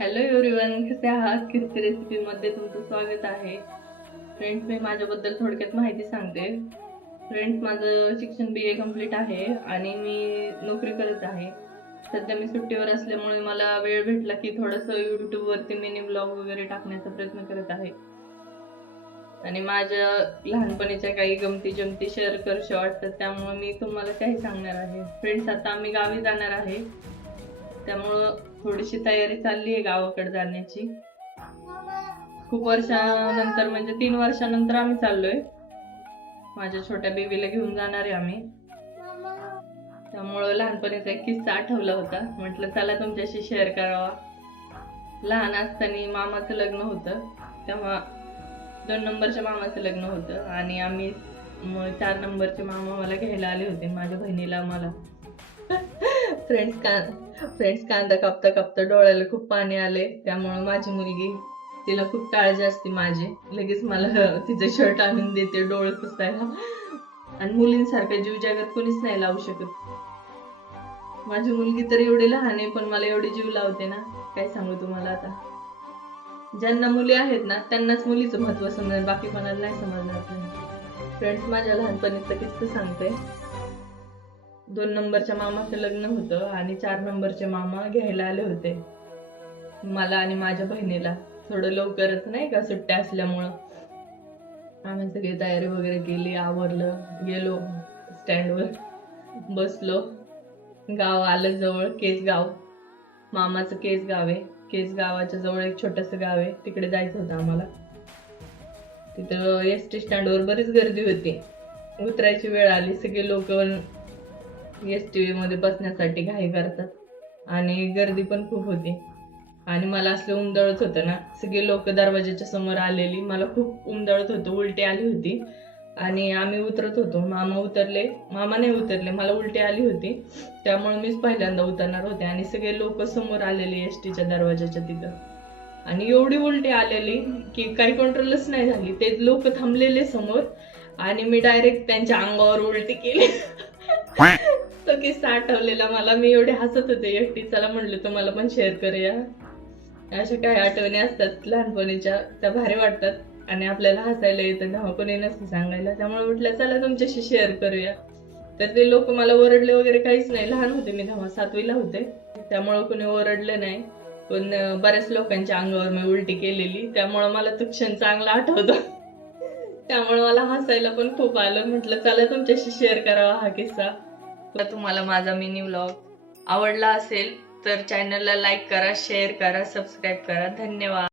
Hello everyone, कसे आहात? कीर्ती recipe मध्ये तुमचं स्वागत आहे. फ्रेंड्स, मी माझ्याबद्दल थोडक्यात माहिती सांगते. फ्रेंड्स, माझं शिक्षण BA कंप्लीट आहे आणि मी नोकरी करत आहे. सध्या मी सुट्टीवर असल्यामुळे मला वेळ भेटला की थोडंसं YouTube वरती मिनी ब्लॉग वगैरे टाकण्याचा प्रयत्न करत आहे. आणि माझ्या लहानपणीच्या काही गमती-जमती शेअर करूशा वाटतात, त्यामुळे मी तुम्हाला काही सांगणार आहे. फ्रेंड्स, आता आम्ही गावी जाणार आहे. त्यामुळं थोडीशी तयारी चालली आहे गावाकडे जाण्याची. खूप वर्षानंतर म्हणजे 3 वर्षानंतर आम्ही चाललोय. माझ्या छोट्या बेबीला घेऊन जाणार आहे आम्ही. त्यामुळं लहानपणीचा एक किस्सा आठवला होता. म्हटलं चला तुमच्याशी शेअर करावा. लहान असताना मामाचं लग्न होतं. तेव्हा 2 नंबरच्या मामाचं लग्न होतं आणि आम्ही 4 नंबरचे मामा मला घ्यायला आले होते, माझ्या बहिणीला मला. फ्रेंड्स, कांदा कापता कापता डोळ्याला खूप पाणी आले. त्यामुळे माझी मुलगी, तिला खूप काळजी असते माझी. लगेच मला तिचं शर्ट आणून देते डोळे पुसायला. आणि मुलींसारखा जीव जगात कोणीच नाही लावू शकत. माझी मुलगी तर एवढी लहान आहे, पण मला एवढी जीव लावते ना, काय सांगू तुम्हाला. आता ज्यांना मुली आहेत ना, त्यांनाच मुलीचं महत्व समजेल, बाकी कोणाला नाही समजणार. फ्रेंड्स, माझ्या लहानपणीचा किस्सा सांगते. 2 नंबरच्या मामाचं लग्न होतं आणि 4 नंबरचे मामा घ्यायला आले होते मला आणि माझ्या बहिणीला. थोडं लवकरच नाही का, सुट्ट्या असल्यामुळं आम्ही सगळी तयारी वगैरे केली, आवरलं, गेलो स्टँडवर, बसलो. गाव आलं जवळ, केसगाव. मामाचं केसगाव आहे. केसगावाच्या जवळ एक छोटंसं गाव आहे, तिकडे जायचं होतं आम्हाला. तिथं एसटी स्टँडवर बरीच गर्दी होती. उतरायची वेळ आली, सगळे लोक एसटी मध्ये बसण्यासाठी घाई करतात आणि गर्दी पण खूप होती. आणि मला असलं उमदळत होतं ना, सगळे लोक दरवाजाच्या समोर आलेली, मला खूप उमदळत होतं, उलटी आली होती. आणि आम्ही उतरत होतो, मामा नाही उतरले, मला उलटी आली होती. त्यामुळे मीच पहिल्यांदा उतरणार होते आणि सगळे लोक समोर आलेले एसटीच्या दरवाजाच्या तिथं. आणि एवढी उलटी आलेली की काही कंट्रोलच नाही झाली. ते लोक थांबलेले समोर आणि मी डायरेक्ट त्यांच्या अंगावर उलटी केली. तो किस्सा आठवलेला मला, मी एवढे हसत होते एकटी. चला म्हणलं तुम्हाला पण शेअर करूया. अशा काही आठवणी असतात लहानपणीच्या, त्या भारी वाटतात आणि आपल्याला हसायला येतं तेव्हा कोणी नसतं सांगायला. त्यामुळे म्हटलं चला तुमच्याशी शेअर करूया. तर ते लोक मला ओरडले वगैरे काहीच नाही. लहान होते मी तेव्हा, 7वीला होते, त्यामुळे कोणी ओरडले नाही. पण बऱ्याच लोकांच्या अंगावर मी उलटी केलेली, त्यामुळे मला तो क्षण चांगला आठवतो. त्यामुळे मला हसायला पण खूप आलं. म्हटलं चला तुमच्याशी शेअर करावा हा किस्सा. तुम्हाला माझा मिनी व्लॉग आवडला असेल तर चॅनलला लाईक करा, शेअर करा, सबस्क्राईब करा. धन्यवाद.